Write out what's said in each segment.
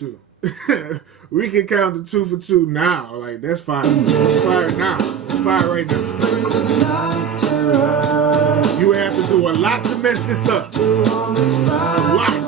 two. We can count the 2 for 2 now. Like, that's fire. It's fire now. It's fire right now. You would have to do a lot to mess this up. A lot.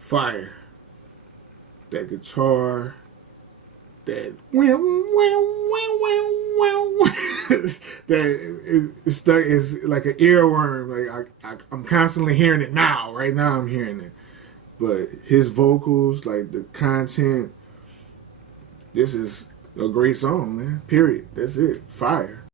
Fire. That guitar, that that it's stuck is like an earworm. Like I'm constantly hearing it now. Right now I'm hearing it. But his vocals, like the content, this is a great song, man. Period. That's it. Fire.